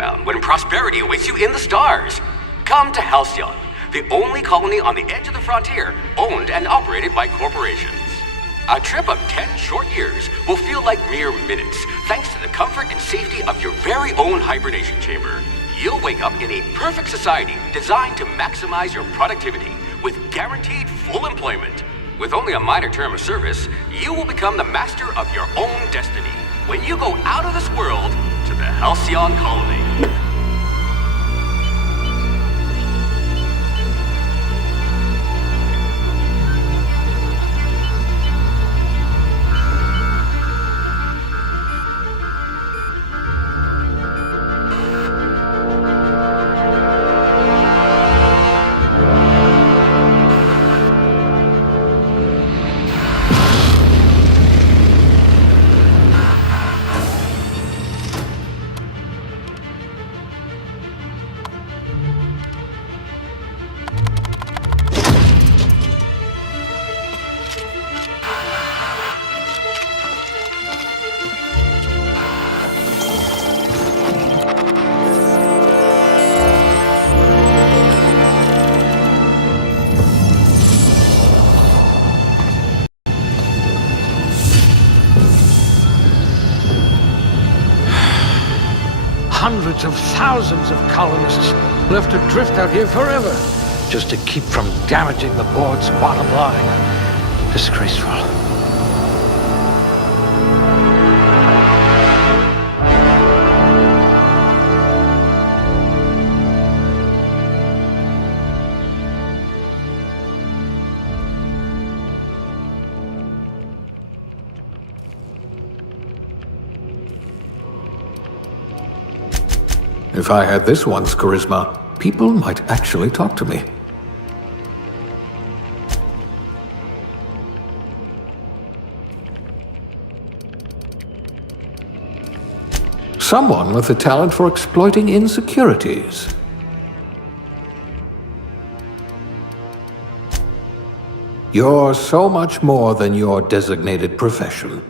bound when prosperity awaits you in the stars. Come to Halcyon, the only colony on the edge of the frontier, owned and operated by corporations. A trip of 10 short years will feel like mere minutes, thanks to the comfort and safety of your very own hibernation chamber. You'll wake up in a perfect society designed to maximize your productivity with guaranteed full employment. With only a minor term of service, you will become the master of your own destiny when you go out of this world to the Halcyon colony. Hundreds of thousands of colonists left adrift out here forever, just to keep from damaging the board's bottom line. Disgraceful. If I had this one's charisma, people might actually talk to me. Someone with a talent for exploiting insecurities. You're so much more than your designated profession.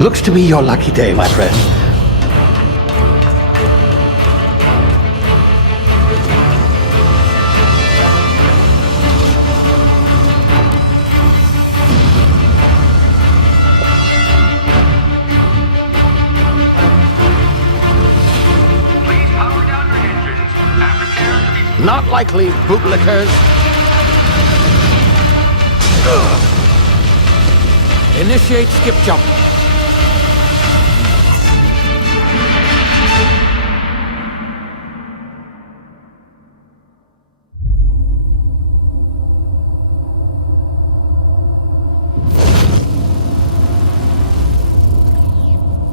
Looks to be your lucky day, my friend. Please power down your engines and prepare to be... Not likely, bootlickers. Initiate skip jump.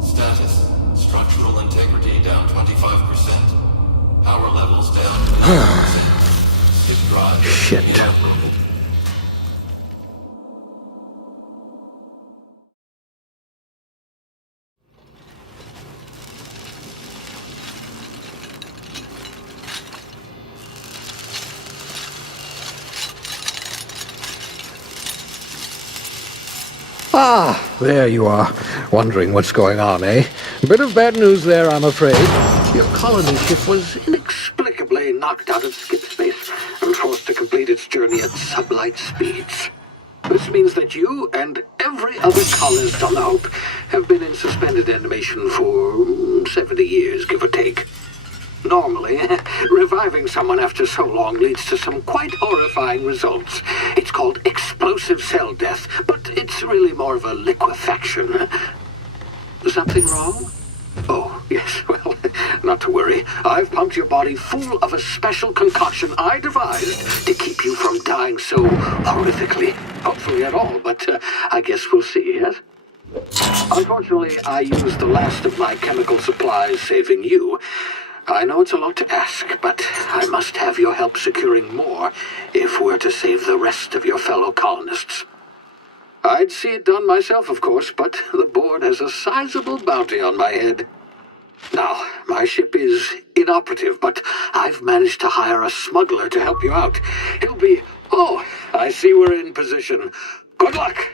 Status. Structural integrity down 25%. Power levels down 90%. Skip drive. Shit. Ah, there you are. Wondering what's going on, eh? Bit of bad news there, I'm afraid. Your colony ship was inexplicably knocked out of skip space and forced to complete its journey at sublight speeds. This means that you and every other colonist on the Hope have been in suspended animation for 70 years, give or take. Normally, reviving someone after so long leads to some quite horrifying results. It's called explosive cell death, but it's really more of a liquefaction. Something wrong? Oh, yes, well, not to worry. I've pumped your body full of a special concoction I devised to keep you from dying so horrifically. Hopefully at all, but I guess we'll see, yes? Unfortunately, I used the last of my chemical supplies saving you. I know it's a lot to ask, but I must have your help securing more if we're to save the rest of your fellow colonists. I'd see it done myself, of course, but the board has a sizable bounty on my head. Now, my ship is inoperative, but I've managed to hire a smuggler to help you out. He'll be... Oh, I see we're in position. Good luck!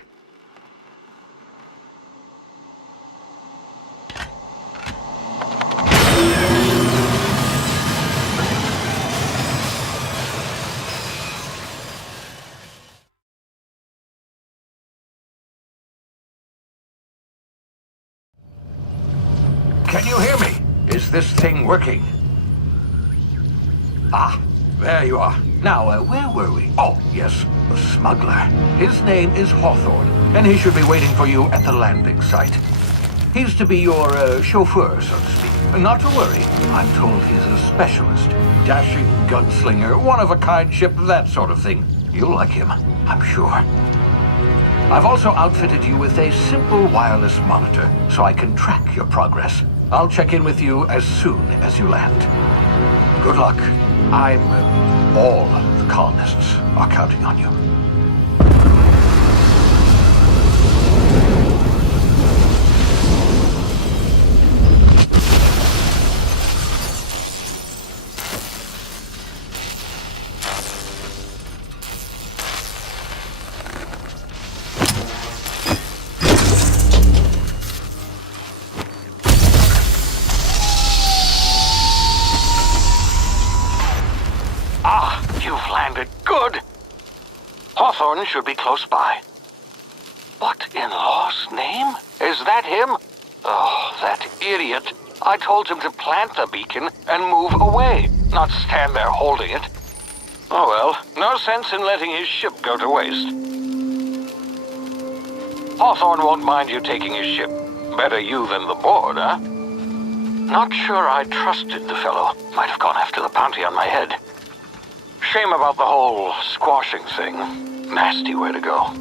Can you hear me? Is this thing working? Ah, there you are. Now, where were we? Oh, yes, the smuggler. His name is Hawthorne, and he should be waiting for you at the landing site. He's to be your chauffeur, so to speak. Not to worry, I'm told he's a specialist. Dashing gunslinger, one-of-a-kind ship, that sort of thing. You'll like him, I'm sure. I've also outfitted you with a simple wireless monitor, so I can track your progress. I'll check in with you as soon as you land. Good luck. All the colonists are counting on you. Hawthorne should be close by. What in law's name? Is that him? Oh, that idiot. I told him to plant the beacon and move away, not stand there holding it. Oh well, no sense in letting his ship go to waste. Hawthorne won't mind you taking his ship. Better you than the board, huh? Not sure I trusted the fellow. Might have gone after the bounty on my head. Shame about the whole squashing thing. Nasty way to go.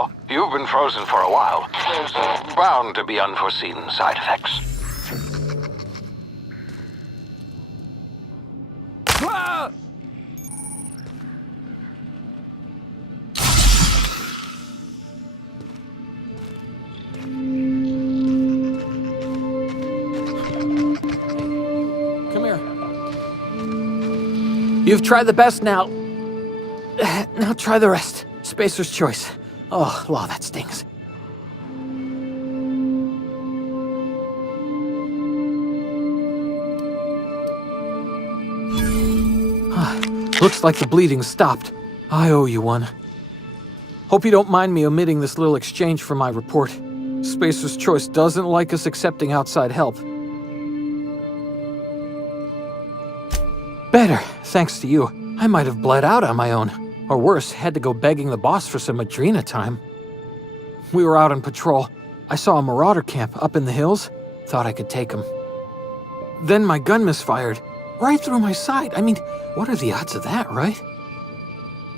Well, you've been frozen for a while. There's bound to be unforeseen side effects. Ah! Come here. You've tried the best now. Now try the rest. Spacer's choice. Oh, law, that stings. Looks like the bleeding stopped. I owe you one. Hope you don't mind me omitting this little exchange from my report. Spacer's choice doesn't like us accepting outside help. Better, thanks to you. I might have bled out on my own. Or worse, had to go begging the boss for some Adrena time. We were out on patrol. I saw a marauder camp up in the hills. Thought I could take him. Then my gun misfired. Right through my side. I mean, what are the odds of that, right?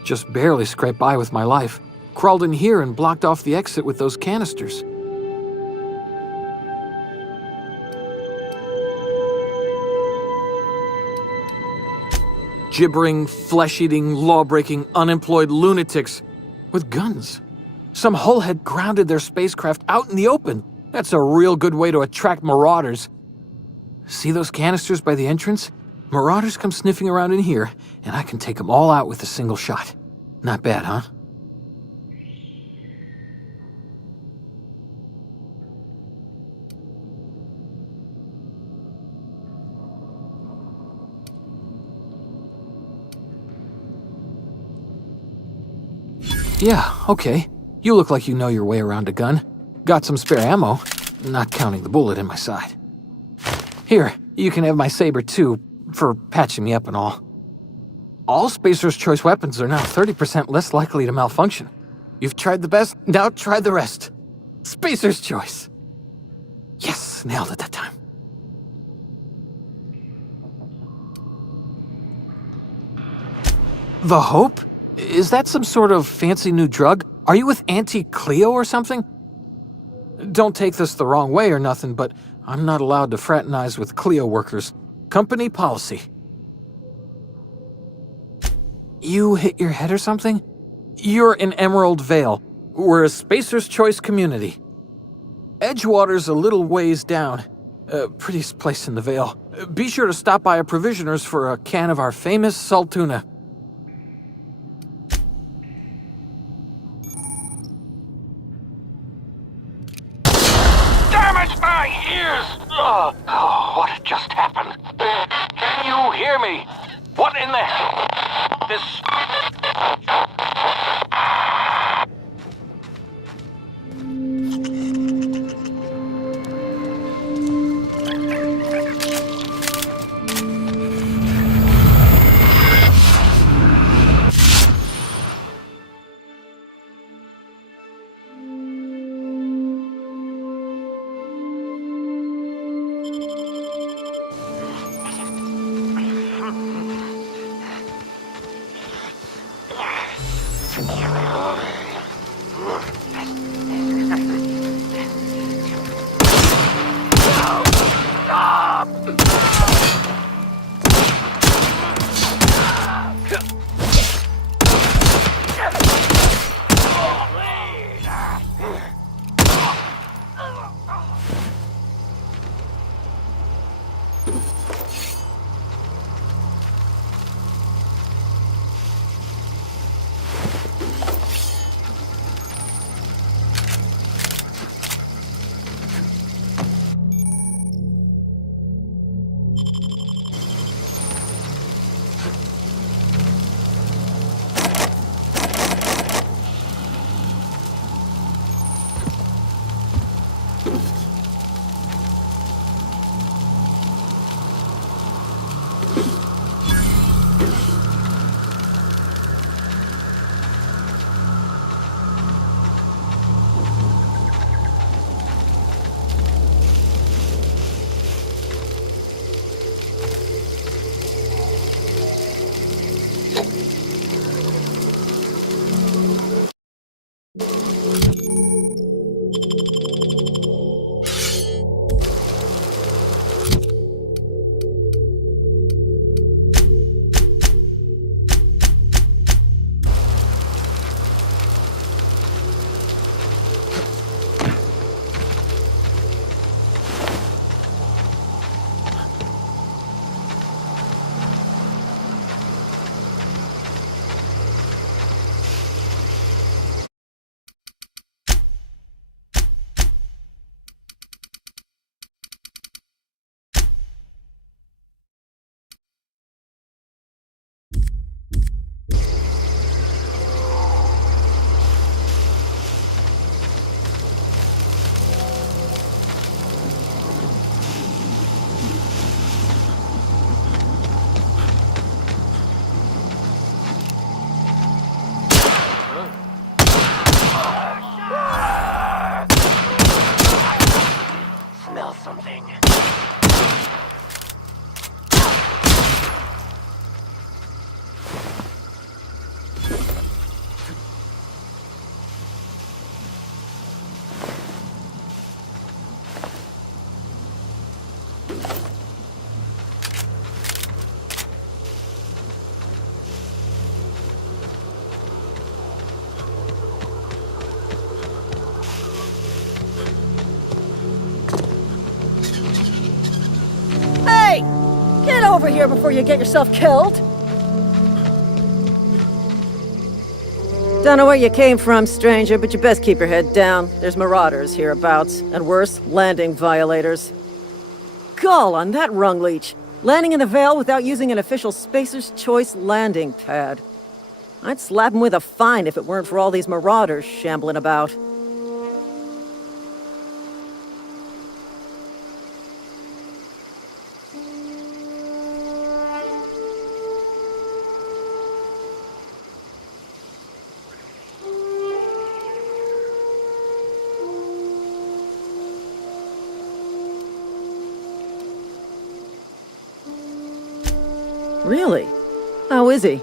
Just barely scraped by with my life. Crawled in here and blocked off the exit with those canisters. Gibbering, flesh-eating, law-breaking, unemployed lunatics with guns. Some hullhead grounded their spacecraft out in the open. That's a real good way to attract marauders. See those canisters by the entrance? Marauders come sniffing around in here, and I can take them all out with a single shot. Not bad, huh? Yeah, okay. You look like you know your way around a gun. Got some spare ammo, not counting the bullet in my side. Here, you can have my saber too, for patching me up and all. All Spacer's choice weapons are now 30% less likely to malfunction. You've tried the best, now try the rest. Spacer's choice. Yes, nailed it that time. The Hope? Is that some sort of fancy new drug? Are you with Auntie Cleo or something? Don't take this the wrong way or nothing, but I'm not allowed to fraternize with Cleo workers. Company policy. You hit your head or something? You're in Emerald Vale. We're a Spacer's Choice community. Edgewater's a little ways down. Prettiest place in the Vale. Be sure to stop by a provisioner's for a can of our famous saltuna. My ears! Oh, what just happened? Can you hear me? What in the hell? This... coming. Hey! Get over here before you get yourself killed! Don't know where you came from, stranger, but you best keep your head down. There's marauders hereabouts, and worse, landing violators. Gall on that rung leech! Landing in the Vale without using an official Spacer's Choice landing pad. I'd slap him with a fine if it weren't for all these marauders shambling about. Really? How is he?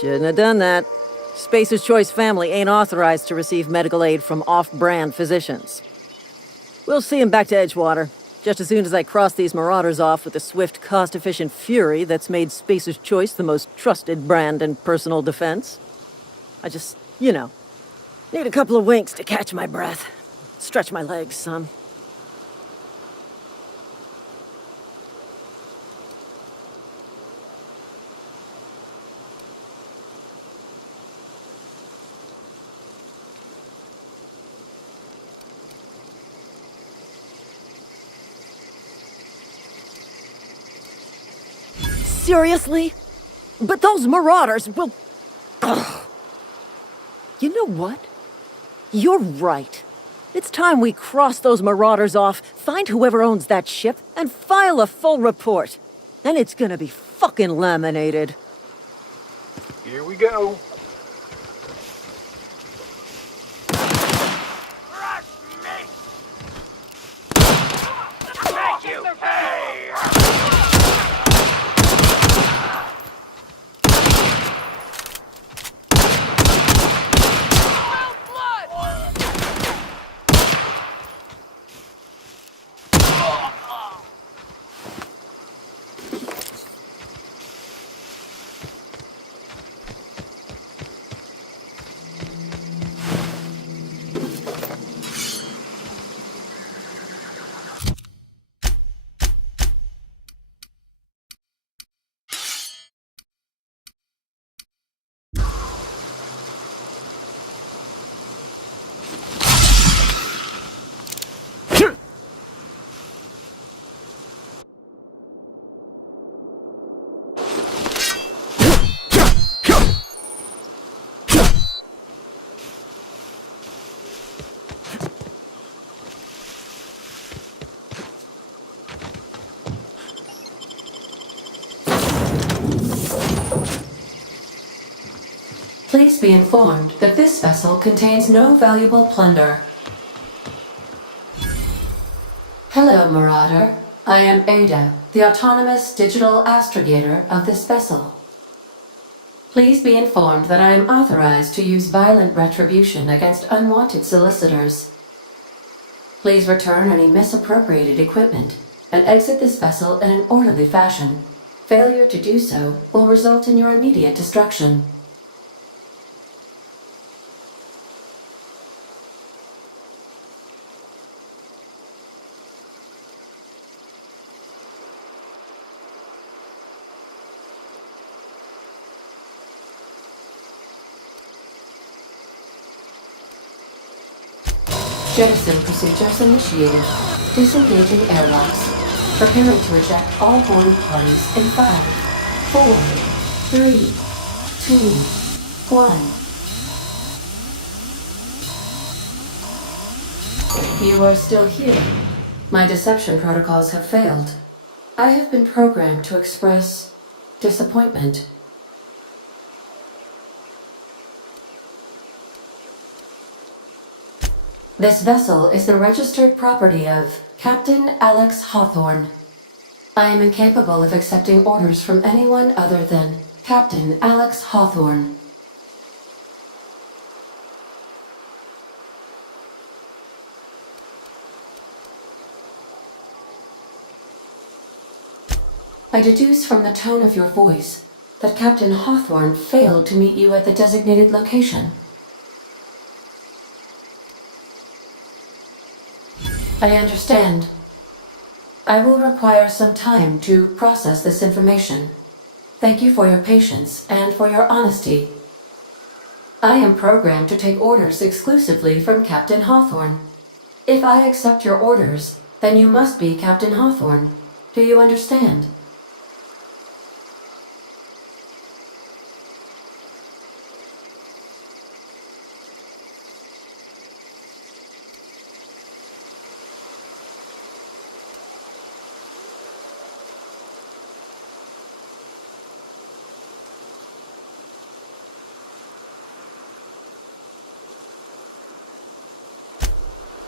Shouldn't have done that. Spacer's Choice family ain't authorized to receive medical aid from off-brand physicians. We'll see him back to Edgewater, just as soon as I cross these marauders off with the swift, cost-efficient fury that's made Spacer's Choice the most trusted brand in personal defense. I just, need a couple of winks to catch my breath. Stretch my legs some. Seriously? But those marauders will... Ugh. You know what? You're right. It's time we cross those marauders off, find whoever owns that ship, and file a full report. Then it's gonna be fucking laminated. Here we go. Rush me! Thank you! Hey! Please be informed that this vessel contains no valuable plunder. Hello, Marauder. I am Ada, the autonomous digital astrogator of this vessel. Please be informed that I am authorized to use violent retribution against unwanted solicitors. Please return any misappropriated equipment and exit this vessel in an orderly fashion. Failure to do so will result in your immediate destruction. Jettison procedures initiated. Disengaging airlocks. Preparing to eject all horned parties in 5, 4, 3, 2, 1. You are still here. My deception protocols have failed. I have been programmed to express disappointment. This vessel is the registered property of Captain Alex Hawthorne. I am incapable of accepting orders from anyone other than Captain Alex Hawthorne. I deduce from the tone of your voice that Captain Hawthorne failed to meet you at the designated location. I understand. I will require some time to process this information. Thank you for your patience and for your honesty. I am programmed to take orders exclusively from Captain Hawthorne. If I accept your orders, then you must be Captain Hawthorne. Do you understand?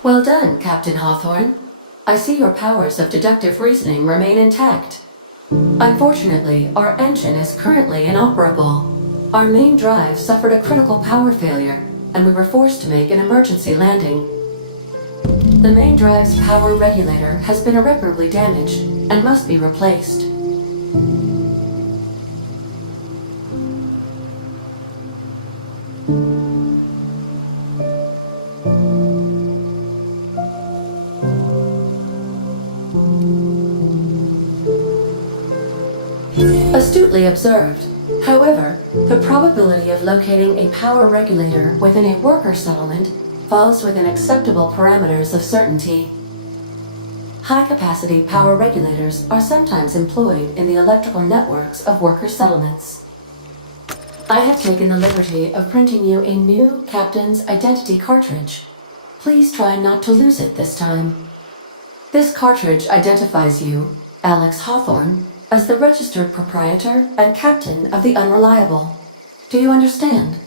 Well done, Captain Hawthorne. I see your powers of deductive reasoning remain intact. Unfortunately, our engine is currently inoperable. Our main drive suffered a critical power failure, and we were forced to make an emergency landing. The main drive's power regulator has been irreparably damaged and must be replaced. Astutely observed. However, the probability of locating a power regulator within a worker settlement falls within acceptable parameters of certainty. High-capacity power regulators are sometimes employed in the electrical networks of worker settlements. I have taken the liberty of printing you a new Captain's Identity cartridge. Please try not to lose it this time. This cartridge identifies you, Alex Hawthorne, as the registered proprietor and captain of the Unreliable. Do you understand?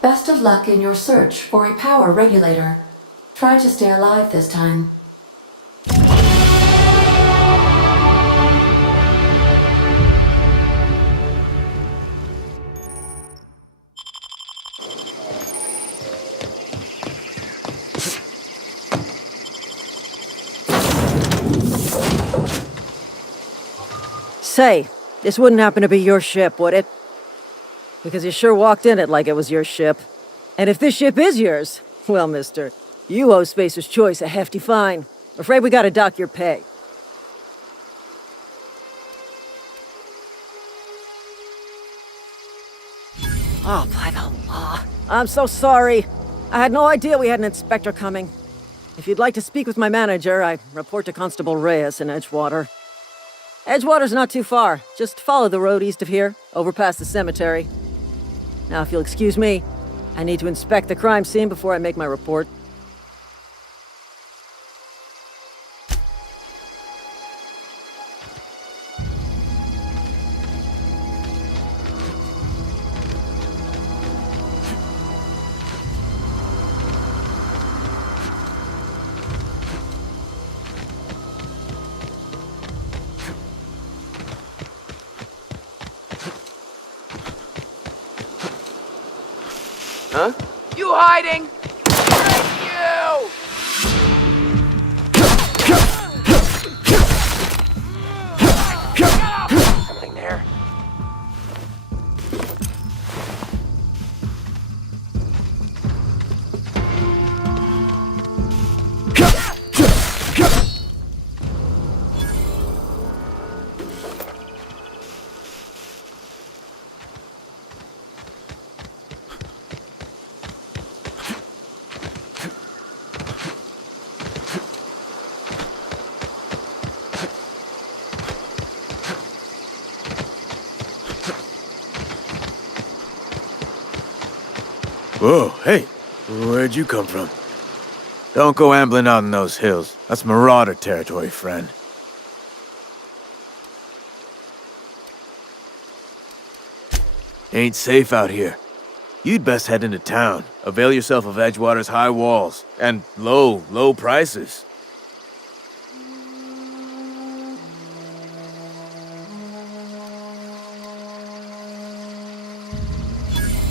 Best of luck in your search for a power regulator. Try to stay alive this time. Say, this wouldn't happen to be your ship, would it? Because you sure walked in it like it was your ship. And if this ship is yours, well, mister, you owe Spacer's Choice a hefty fine. Afraid we gotta dock your pay. Oh, by the law. I'm so sorry. I had no idea we had an inspector coming. If you'd like to speak with my manager, I report to Constable Reyes in Edgewater. Edgewater's not too far. Just follow the road east of here, over past the cemetery. Now, if you'll excuse me, I need to inspect the crime scene before I make my report. Huh? You hiding? Thank you! Something there. Whoa, hey, Where'd you come from? Don't go ambling out in those hills. That's Marauder territory, friend. Ain't safe out here. You'd best head into town. Avail yourself of Edgewater's high walls. And low prices.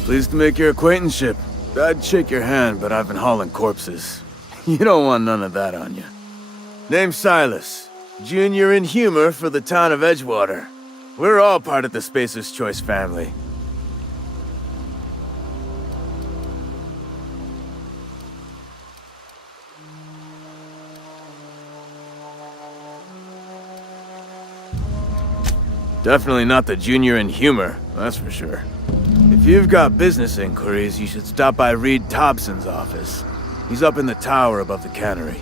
Pleased to make your acquaintanceship. I'd shake your hand, but I've been hauling corpses. You don't want none of that on you. Name's Silas. Junior in humor for the town of Edgewater. We're all part of the Spacer's Choice family. Definitely not the junior in humor, that's for sure. If you've got business inquiries, you should stop by Reed Thompson's office. He's up in the tower above the cannery.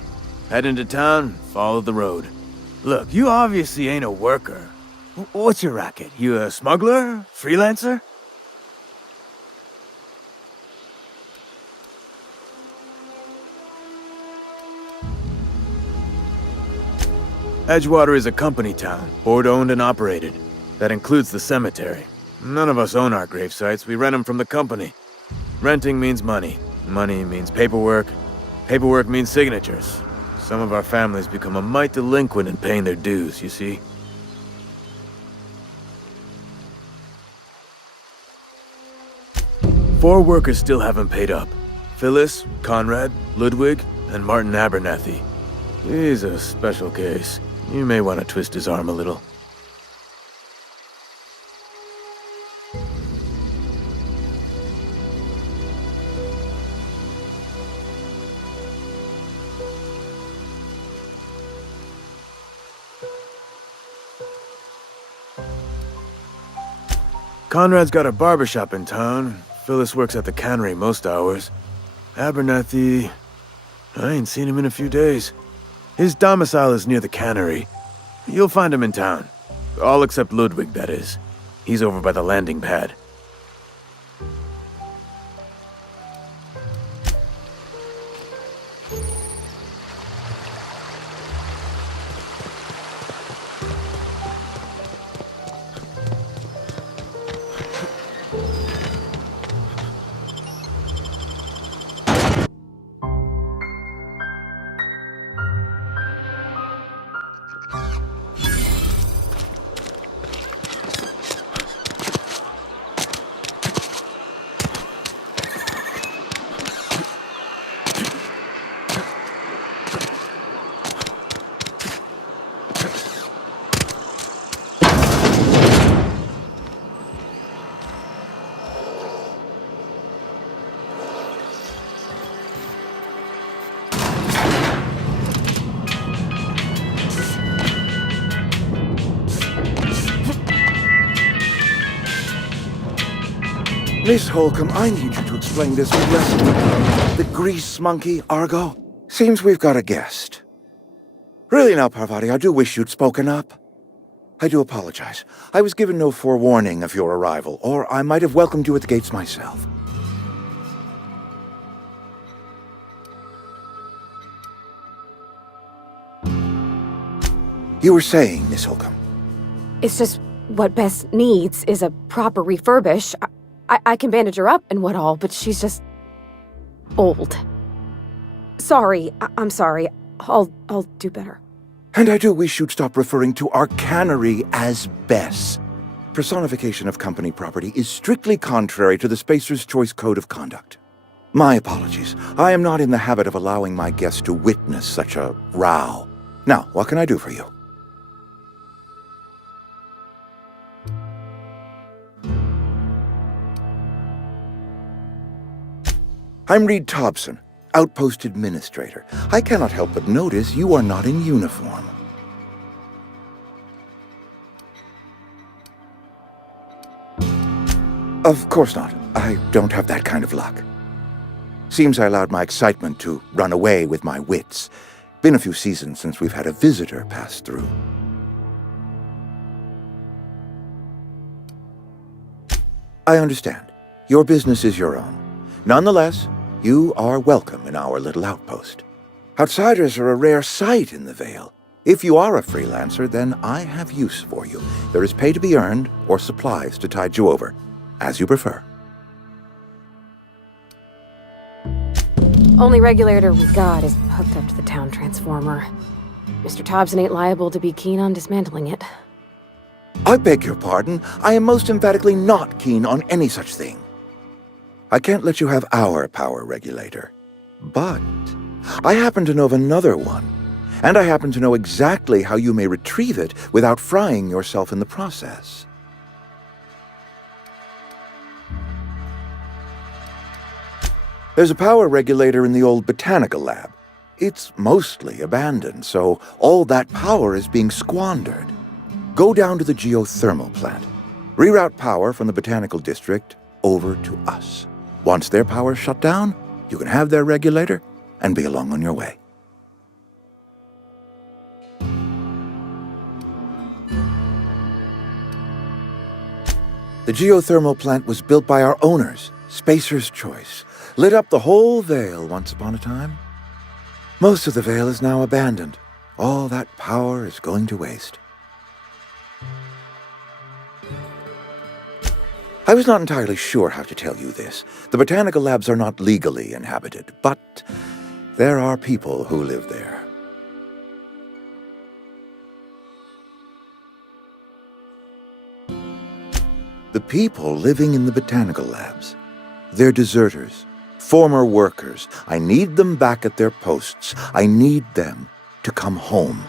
Head into town, follow the road. Look, you obviously ain't a worker. What's your racket? You a smuggler? Freelancer? Edgewater is a company town, board-owned and operated. That includes the cemetery. None of us own our gravesites, we rent them from the company. Renting means money. Money means paperwork. Paperwork means signatures. Some of our families become a mite delinquent in paying their dues, you see. Four workers still haven't paid up. Phyllis, Conrad, Ludwig, and Martin Abernathy. He's a special case. You may want to twist his arm a little. Conrad's got a barbershop in town. Phyllis works at the cannery most hours. Abernathy... I ain't seen him in a few days. His domicile is near the cannery. You'll find him in town. All except Ludwig, that is. He's over by the landing pad. Miss Holcomb, I need you to explain this with less detail. The grease monkey, Argo? Seems we've got a guest. Really now, Parvati, I do wish you'd spoken up. I do apologize. I was given no forewarning of your arrival, or I might have welcomed you at the gates myself. You were saying, Miss Holcomb. It's just what Bess needs is a proper refurbish. I can bandage her up and what all, but she's just... old. Sorry, I'm sorry. I'll do better. And I do wish you'd stop referring to our cannery as Bess. Personification of company property is strictly contrary to the Spacer's Choice Code of Conduct. My apologies. I am not in the habit of allowing my guests to witness such a row. Now, what can I do for you? I'm Reed Thompson, Outpost Administrator. I cannot help but notice you are not in uniform. Of course not. I don't have that kind of luck. Seems I allowed my excitement to run away with my wits. Been a few seasons since we've had a visitor pass through. I understand. Your business is your own. Nonetheless, You are welcome in our little outpost. Outsiders are a rare sight in the Vale. If you are a freelancer, then I have use for you. There is pay to be earned, or supplies to tide you over, as you prefer. Only regulator we got is hooked up to the town transformer. Mr. Thompson ain't liable to be keen on dismantling it. I beg your pardon. I am most emphatically not keen on any such thing. I can't let you have our power regulator. But I happen to know of another one, and I happen to know exactly how you may retrieve it without frying yourself in the process. There's a power regulator in the old botanical lab. It's mostly abandoned, so all that power is being squandered. Go down to the geothermal plant. Reroute power from the botanical district over to us. Once their power's shut down, you can have their regulator and be along on your way. The geothermal plant was built by our owners, Spacer's Choice. Lit up the whole Vale once upon a time. Most of the Vale is now abandoned. All that power is going to waste. I was not entirely sure how to tell you this. The botanical labs are not legally inhabited, but there are people who live there. The people living in the botanical labs, they're deserters, former workers. I need them back at their posts. I need them to come home.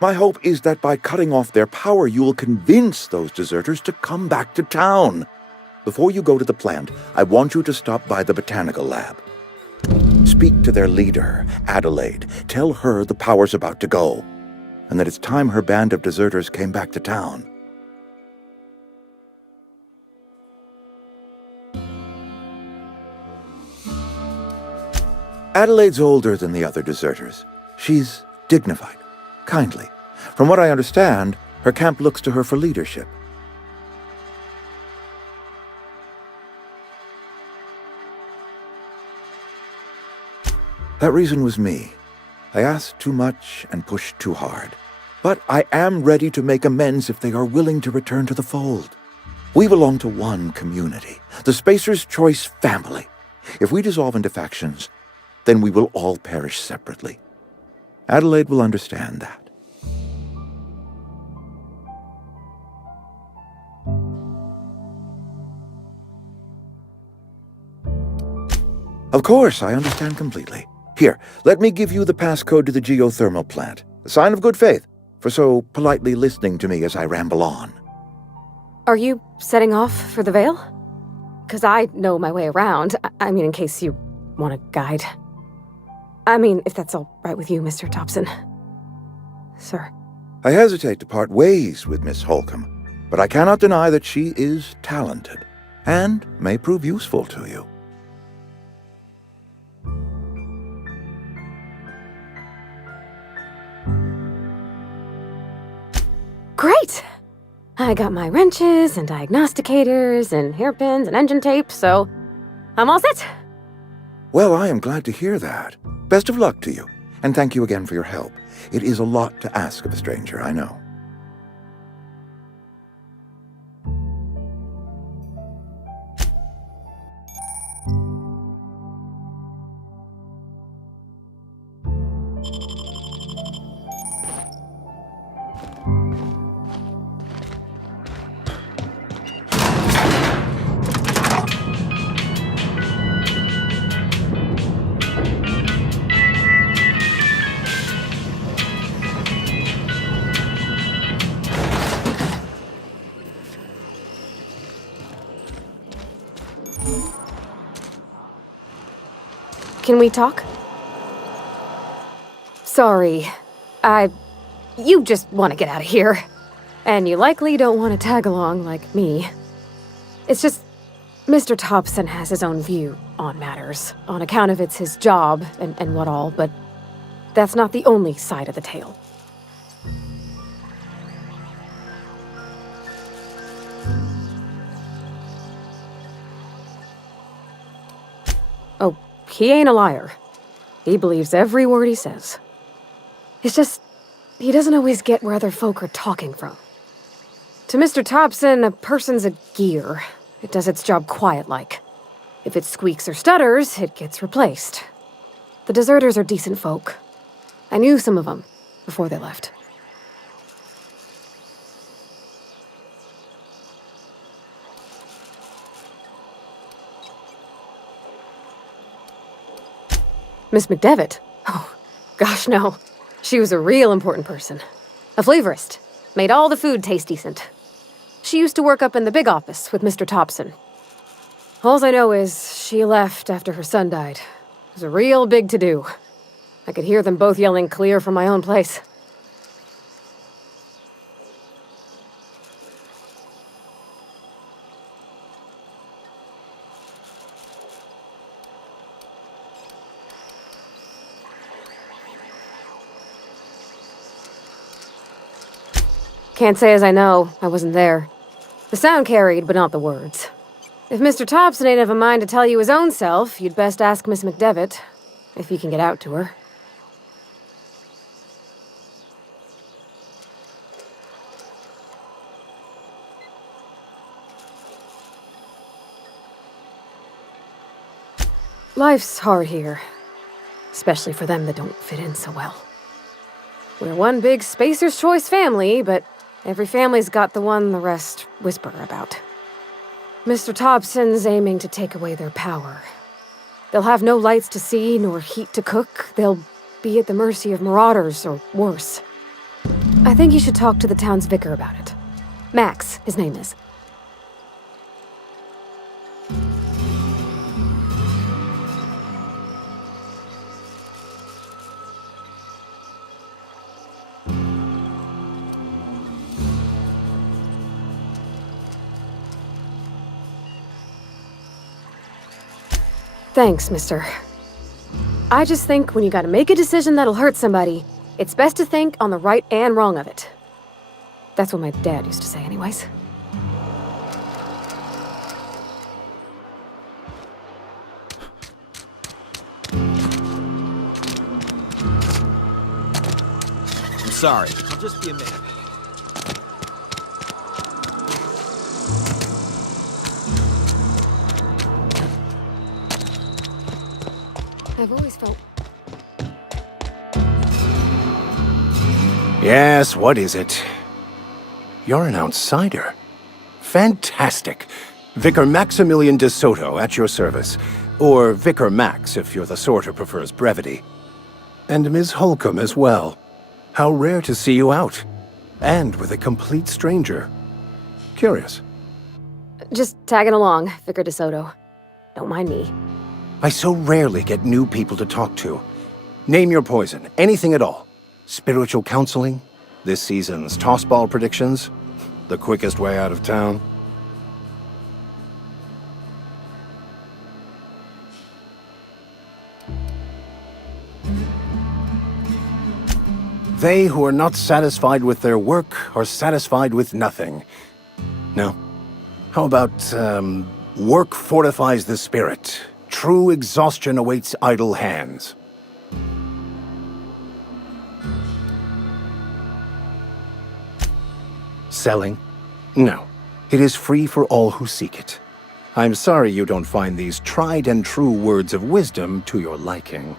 My hope is that by cutting off their power, you will convince those deserters to come back to town. Before you go to the plant, I want you to stop by the botanical lab. Speak to their leader, Adelaide. Tell her the power's about to go, and that it's time her band of deserters came back to town. Adelaide's older than the other deserters. She's dignified, kindly. From what I understand, her camp looks to her for leadership. That reason was me. I asked too much and pushed too hard. But I am ready to make amends if they are willing to return to the fold. We belong to one community, the Spacer's Choice family. If we dissolve into factions, then we will all perish separately. Adelaide will understand that. Of course, I understand completely. Here, let me give you the passcode to the geothermal plant. A sign of good faith, for so politely listening to me as I ramble on. Are you setting off for the Vale? 'Cause I know my way around. I mean, in case you want a guide. I mean, if that's all right with you, Mr. Thompson. Sir. I hesitate to part ways with Miss Holcomb, but I cannot deny that she is talented, and may prove useful to you. Great! I got my wrenches and diagnosticators and hairpins and engine tape, so I'm all set. Well, I am glad to hear that. Best of luck to you, and thank you again for your help. It is a lot to ask of a stranger, I know. Can we talk? Sorry. You just want to get out of here. And you likely don't want to tag along like me. It's just, Mr. Thompson has his own view on matters, on account of it's his job and what all, but that's not the only side of the tale. Oh, he ain't a liar. He believes every word he says. It's just, he doesn't always get where other folk are talking from. To Mr. Thompson, a person's a gear. It does its job quiet-like. If it squeaks or stutters, it gets replaced. The deserters are decent folk. I knew some of them before they left. Miss McDevitt? Oh, gosh, no. She was a real important person. A flavorist. Made all the food taste decent. She used to work up in the big office with Mr. Thompson. All I know is she left after her son died. It was a real big to-do. I could hear them both yelling clear from my own place. Can't say as I know. I wasn't there. The sound carried, but not the words. If Mr. Thompson ain't of a mind to tell you his own self, you'd best ask Miss McDevitt, if you can get out to her. Life's hard here, especially for them that don't fit in so well. We're one big Spacer's Choice family, but every family's got the one the rest whisper about. Mr. Thompson's aiming to take away their power. They'll have no lights to see, nor heat to cook. They'll be at the mercy of marauders, or worse. I think you should talk to the town's vicar about it. Max, his name is. Thanks, mister. I just think when you gotta make a decision that'll hurt somebody, it's best to think on the right and wrong of it. That's what my dad used to say anyways. I'm sorry. I'll just be a man. I've always felt... Yes, what is it? You're an outsider. Fantastic. Vicar Maximilian de Soto at your service. Or Vicar Max, if you're the sort who prefers brevity. And Ms. Holcomb as well. How rare to see you out. And with a complete stranger. Curious. Just tagging along, Vicar de Soto. Don't mind me. I so rarely get new people to talk to. Name your poison, anything at all. Spiritual counseling, this season's tossball predictions, the quickest way out of town. They who are not satisfied with their work are satisfied with nothing. No? How about, work fortifies the spirit. True exhaustion awaits idle hands. Selling? No. It is free for all who seek it. I'm sorry you don't find these tried and true words of wisdom to your liking.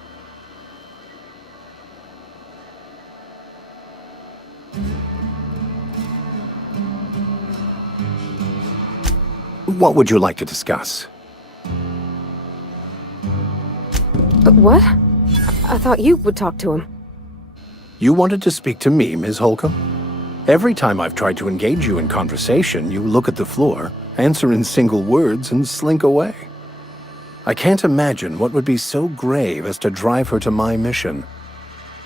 What would you like to discuss? What? I thought you would talk to him. You wanted to speak to me, Ms. Holcomb? Every time I've tried to engage you in conversation, you look at the floor, answer in single words, and slink away. I can't imagine what would be so grave as to drive her to my mission.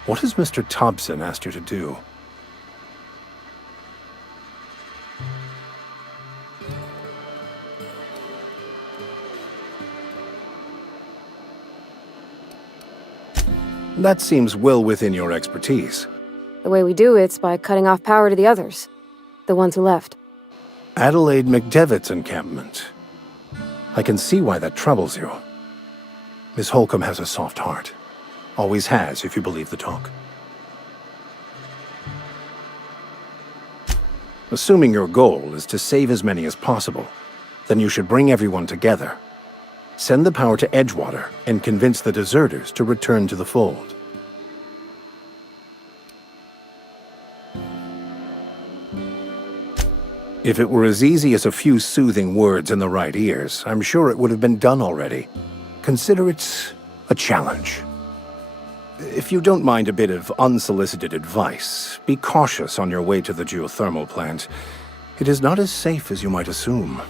What has Mr. Thompson asked you to do? That seems well within your expertise. The way we do it's by cutting off power to the others. The ones who left. Adelaide McDevitt's encampment. I can see why that troubles you. Miss Holcomb has a soft heart. Always has, if you believe the talk. Assuming your goal is to save as many as possible, then you should bring everyone together. Send the power to Edgewater and convince the deserters to return to the fold. If it were as easy as a few soothing words in the right ears, I'm sure it would have been done already. Consider it a challenge. If you don't mind a bit of unsolicited advice, be cautious on your way to the geothermal plant. It is not as safe as you might assume.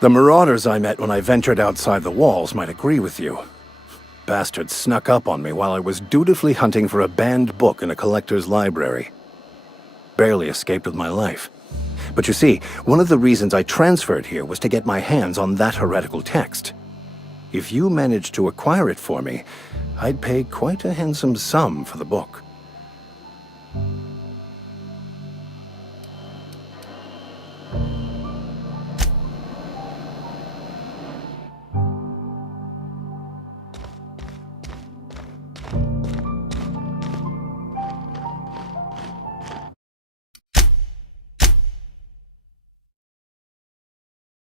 The marauders I met when I ventured outside the walls might agree with you. Bastards snuck up on me while I was dutifully hunting for a banned book in a collector's library. Barely escaped with my life. But you see, one of the reasons I transferred here was to get my hands on that heretical text. If you managed to acquire it for me, I'd pay quite a handsome sum for the book.